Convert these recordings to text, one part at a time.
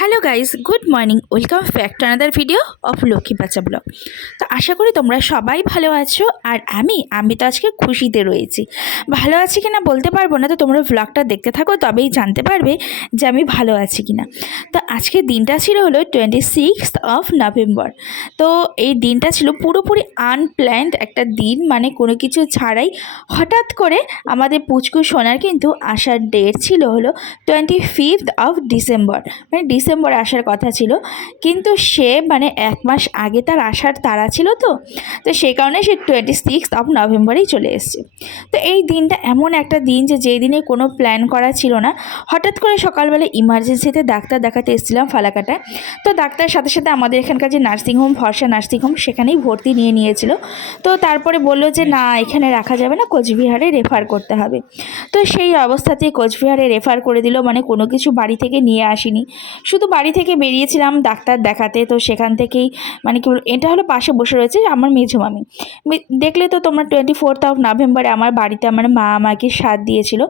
Hello guys, good morning. Welcome back to another video of Lakshmi Baccha vlog. তো আশা করি তোমরা সবাই ভালো আছো আর আমি আমি তো আজকে খুশিতে রয়েছি। ভালো আছি কিনা বলতে পারব না, তো তোমরা ব্লগটা দেখতে থাকো, তবেই জানতে পারবে যে আমি ভালো আছি কিনা। তো আজকের দিনটা ছিল হলো টোয়েন্টি সিক্স অফ নভেম্বর তো এই দিনটা ছিল পুরোপুরি আনপ্ল্যান্ড একটা দিন মানে কোনো কিছু ছাড়াই হঠাৎ করে আমাদের পুচকু সোনার কিন্তু আসার ডেট ছিল হলো টোয়েন্টি ফিফথ অফ ডিসেম্বর মানে ডিসেম্বরে আসার কথা ছিল। কিন্তু সে মানে এক মাস আগে তার আসার তারা ছিল তো। তো সেই কারণে সে টোয়েন্টি সিক্স অফ নভেম্বরেই চলে এসছে। তো এই দিনটা এমন একটা দিন যে, যেই দিনে কোনো প্ল্যান করা ছিল না। হঠাৎ করে সকালবেলা ইমার্জেন্সিতে ডাক্তার দেখাতে এসেছিলাম ফালাকাটায়। তো ডাক্তার সাথে সাথে আমাদের এখানকার যে নার্সিংহোম ভরসা নার্সিংহোম সেখানেই ভর্তি নিয়ে নিয়েছিল। তো তারপরে বলল যে, না, এখানে রাখা যাবে না, কোচবিহারে রেফার করতে হবে। তো সেই অবস্থাতেই কোচবিহারে রেফার করে দিল। মানে কোনো কিছু বাড়ি থেকে নিয়ে আসিনি। শুধু বাড়ি থেকে বেরিয়েছিলাম ডাক্তার দেখাতে, তো সেখান থেকেই মানে কি এটা হলো পাশে বসে রয়েছে আমার মেঝো মামি। দেখলে তো তোমরা টোয়েন্টি ফোর্থ অফ নভেম্বরে আমার বাড়িতে আমার মা আমাকে স্বাদ দিয়েছিল।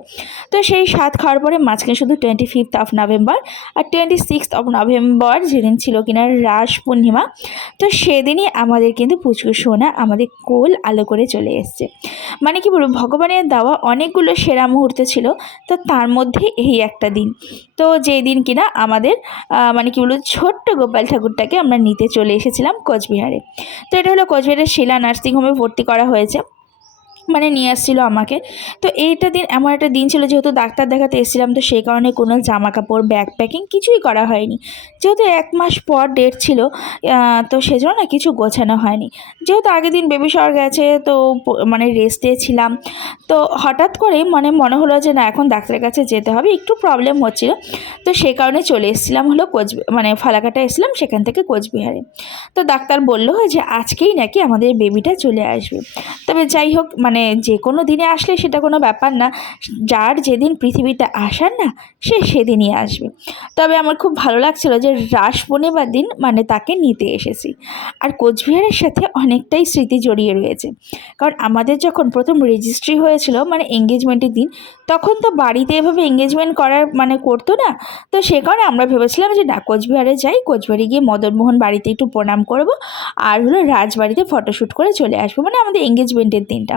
তো সেই স্বাদ খাওয়ার পরে মাঝখানে শুধু টোয়েন্টি ফিফথ অফ নভেম্বর আর টোয়েন্টি সিক্সথ অফ নভেম্বর যেদিন ছিল কিনা রাস পূর্ণিমা, তো সেদিনই আমাদের কিন্তু পুচকু সোনা আমাদের কোল আলো করে চলে এসছে। মানে কি বলব, ভগবানের দেওয়া অনেকগুলো সেরা মুহূর্ত ছিল, তো তার মধ্যে এই একটা দিন। তো যেই দিন কিনা আমাদের মানে কি বলব, ছোট্ট গোপাল ঠাকুরটাকে আমরা নিতে চলে এসেছিলাম কোচবিহারে। তো এটা হলো কোচবিহারের শিলা নার্সিংহোমে ভর্তি করা হয়েছে। মানে নিয়ে আসছিল আমাকে। তো এইটা দিন এমন একটা দিন ছিল যেহেতু ডাক্তার দেখাতে এসেছিলাম, তো সেই কারণে কোনো জামা কাপড় ব্যাগ প্যাকিং কিছুই করা হয়নি। যেহেতু এক মাস পর ডেট ছিল তো সেজন্য না কিছু গোছানো হয়নি। যেহেতু আগের দিন বেবি শাওয়ার গেছে, তো মানে রেস্টে ছিলাম। তো হঠাৎ করে মানে মনে হলো যে না, এখন ডাক্তারের কাছে যেতে হবে, একটু প্রবলেম হচ্ছিল। তো সেই কারণে চলে এসেছিলাম হলো কোচ মানে ফালাকাটা এসেছিলাম, সেখান থেকে কোচবিহারে। তো ডাক্তার বলল যে আজকেই নাকি আমাদের বেবিটা চলে আসবে। তবে যাই হোক মানে যে কোনো দিনে আসলে সেটা কোনো ব্যাপার না। যার যেদিন পৃথিবীতে আসার না, সে সেদিনই আসবে। তবে আমার খুব ভালো লাগছিল যে রাস পূর্ণিমার দিন মানে তাকে নিতে এসেছি। আর কোচবিহারের সাথে অনেকটাই স্মৃতি জড়িয়ে রয়েছে। কারণ আমাদের যখন প্রথম রেজিস্ট্রি হয়েছিল মানে এঙ্গেজমেন্টের দিন, তখন তো বাড়িতে এভাবে এঙ্গেজমেন্ট করার মানে করতো না। তো সে কারণে আমরা ভেবেছিলাম যে না, কোচবিহারে যাই, কোচবিহারে গিয়ে মদনমোহন বাড়িতে একটু প্রণাম করব আর হলো রাজবাড়িতে ফটোশ্যুট করে চলে আসব মানে আমাদের এঙ্গেজমেন্টের দিনটা।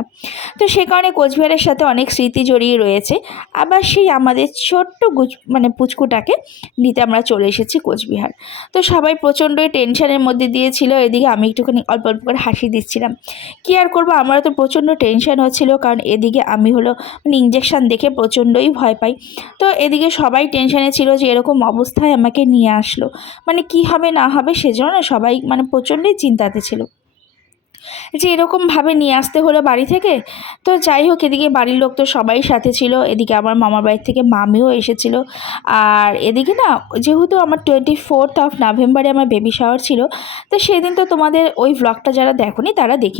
তো সে কারণে কোচবিহারের সাথে অনেক স্মৃতি জড়িয়ে রয়েছে। আবার সেই আমাদের ছোট্ট মানে পুচকুটাকে নিতে আমরা চলে এসেছি কোচবিহার। তো সবাই প্রচণ্ডই টেনশনের মধ্যে দিয়েছিল, এদিকে আমি একটুখানি অল্প অল্প করে হাসি দিচ্ছিলাম। কী আর করব? আমারও তো প্রচণ্ড টেনশন হচ্ছিল, কারণ এদিকে আমি হলো মানে ইঞ্জেকশান দেখে প্রচণ্ডই ভয় পাই। তো এদিকে সবাই টেনশনে ছিল যে এরকম অবস্থায় আমাকে নিয়ে আসলো। মানে কি হবে না হবে সেজন্য সবাই মানে প্রচণ্ডই চিন্তাতে ছিল। যে এরকমভাবে নিয়ে আসতে হলো বাড়ি থেকে? তো যাই হোক, এদিকে বাড়ির লোক তো সবাই সাথে ছিল। এদিকে আমার মামার বাড়ি থেকে মামিও এসেছিল। আর এদিকে না, যেহেতু আমার টোয়েন্টি ফোর্থ অফ নভেম্বরে আমার বেবি শাওয়ার ছিল, তো সেদিন তো তোমাদের ওই ব্লগটা যারা দেখোনি, তারা দেখে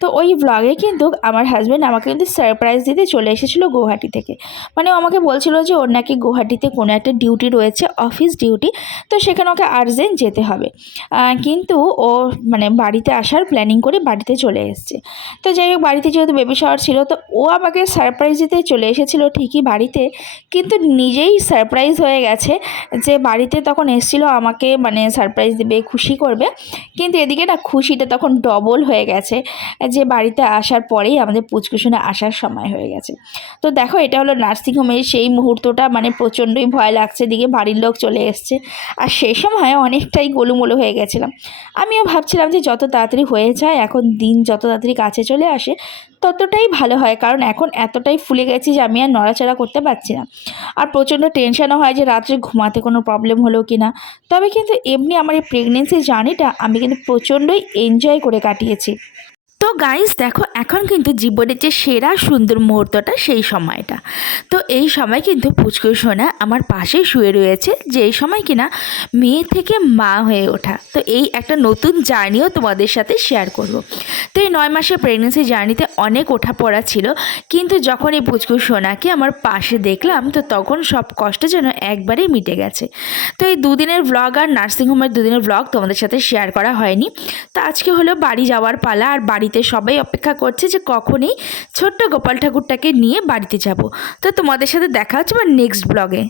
তো ওই ব্লগে কিন্তু আমার হাজব্যান্ড আমাকে কিন্তু সারপ্রাইজ দিতে চলে এসেছিল গুয়াহাটি থেকে। মানে আমাকে বলছিল যে, ওর নাকি গুয়াহাটিতে কোনো একটা ডিউটি রয়েছে অফিস ডিউটি তো সেখানে ওকে আর্জেন্ট যেতে হবে। কিন্তু ও মানে বাড়িতে আসার প্ল্যানিং করে বাড়িতে চলে এসছে। তো যাই হোক, বাড়িতে যেহেতু বেবি শাওয়ার ছিল, তো ও আমাকে সারপ্রাইজ দিতে চলে এসেছিল ঠিকই বাড়িতে। কিন্তু নিজেই সারপ্রাইজ হয়ে গেছে যে বাড়িতে তখন এসেছিল, আমাকে মানে সারপ্রাইজ দেবে, খুশি করবে। কিন্তু এদিকে না খুশিটা তখন ডবল হয়ে গেছে যে বাড়িতে আসার পরেই আমাদের পুচকুসুনে আসার সময় হয়ে গেছে। তো দেখো, এটা হলো নার্সিংহোমের সেই মুহূর্তটা মানে প্রচণ্ডই ভয় লাগছে, এদিকে বাড়ির লোক চলে এসছে। আর সেই সময় অনেকটাই গোলুমোলু হয়ে গেছিলাম। আমিও ভাবছিলাম যে যত তাড়াতাড়ি হয়ে যায় এখন দিন যত তাড়াতাড়ি কাছে চলে আসে, ততটাই ভালো হয়। কারণ এখন এতটাই ফুলে গেছি যে আমি আর নড়াচড়া করতে পারছি না। আর প্রচণ্ড টেনশানও হয় যে রাত্রে ঘুমাতে কোনো প্রবলেম হলো কি না। তবে কিন্তু এমনি আমার এই প্রেগনেন্সি জার্নিটা আমি কিন্তু প্রচণ্ডই এনজয় করে কাটিয়েছি। তো গাইস দেখো, এখন কিন্তু জীবনের যে সেরা সুন্দর মুহূর্তটা সেই সময়টা। তো এই সময় কিন্তু পুচকু সোনা আমার পাশে শুয়ে রয়েছে, যে এই সময় কিনা মেয়ে থেকে মা হয়ে ওঠা। তো এই একটা নতুন জার্নিও তোমাদের সাথে শেয়ার করব। তো এই নয় মাসের প্রেগনেন্সি জার্নিতে অনেক ওঠা পড়া ছিল, কিন্তু যখন এই পুচকু সোনাকে আমার পাশে দেখলাম, তো তখন সব কষ্ট যেন একবারেই মিটে গেছে। তো এই দুদিনের ব্লগ আর নার্সিংহোমের দুদিনের ব্লগ তোমাদের সাথে শেয়ার করা হয়নি। তো আজকে হলো বাড়ি যাওয়ার পালা, আর বাড়িতে সবাই অপেক্ষা করছে যে কখনই ছোট্ট গোপাল ঠাকুরটাকে নিয়ে বাড়িতে যাব। তো তোমাদের সাথে দেখা হচ্ছে বা নেক্সট ব্লগে